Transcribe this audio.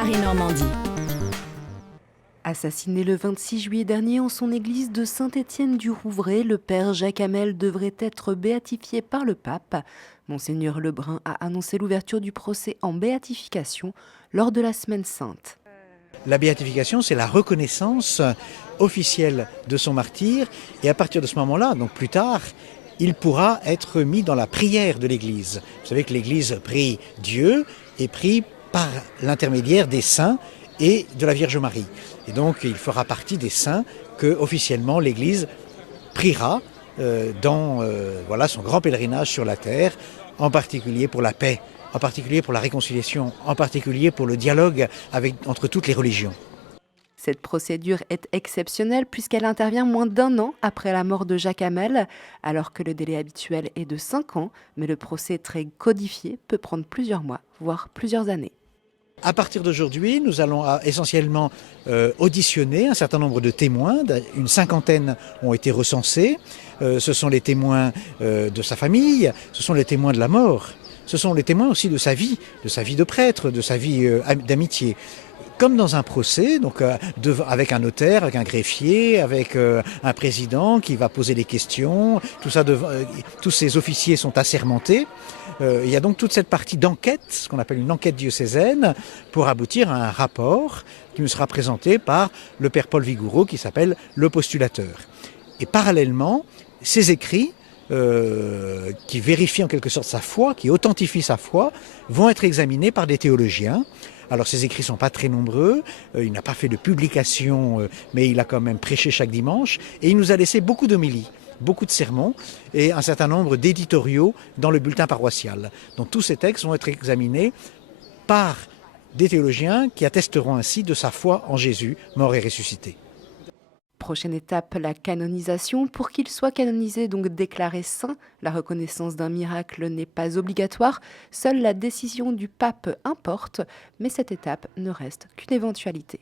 Paris-Normandie. Assassiné le 26 juillet dernier en son église de Saint-Étienne-du-Rouvray, le père Jacques Hamel devrait être béatifié par le pape. Monseigneur Lebrun a annoncé l'ouverture du procès en béatification lors de la Semaine Sainte. La béatification, c'est la reconnaissance officielle de son martyre, et à partir de ce moment-là, donc plus tard, il pourra être mis dans la prière de l'Église. Vous savez que l'Église prie Dieu et prie par l'intermédiaire des saints et de la Vierge Marie. Et donc il fera partie des saints que officiellement l'Église priera dans son grand pèlerinage sur la terre, en particulier pour la paix, en particulier pour la réconciliation, en particulier pour le dialogue entre toutes les religions. Cette procédure est exceptionnelle puisqu'elle intervient moins d'1 an après la mort de Jacques Hamel, alors que le délai habituel est de 5 ans, mais le procès très codifié peut prendre plusieurs mois, voire plusieurs années. À partir d'aujourd'hui, nous allons essentiellement auditionner un certain nombre de témoins. Une cinquantaine ont été recensés. Ce sont les témoins de sa famille, ce sont les témoins de la mort, ce sont les témoins aussi de sa vie de prêtre, de sa vie d'amitié. Comme dans un procès, donc avec un notaire, avec un greffier, avec un président qui va poser les questions, tous ces officiers sont assermentés. Il y a donc toute cette partie d'enquête, ce qu'on appelle une enquête diocésaine, pour aboutir à un rapport qui nous sera présenté par le père Paul Vigoureau, qui s'appelle le postulateur. Et parallèlement, ces écrits, qui vérifient en quelque sorte sa foi, qui authentifient sa foi, vont être examinés par des théologiens. Alors ces écrits ne sont pas très nombreux, il n'a pas fait de publication, mais il a quand même prêché chaque dimanche, et il nous a laissé beaucoup d'homélies, beaucoup de sermons et un certain nombre d'éditoriaux dans le bulletin paroissial. Donc tous ces textes vont être examinés par des théologiens qui attesteront ainsi de sa foi en Jésus, mort et ressuscité. Prochaine étape, la canonisation. Pour qu'il soit canonisé, donc déclaré saint, la reconnaissance d'un miracle n'est pas obligatoire. Seule la décision du pape importe, mais cette étape ne reste qu'une éventualité.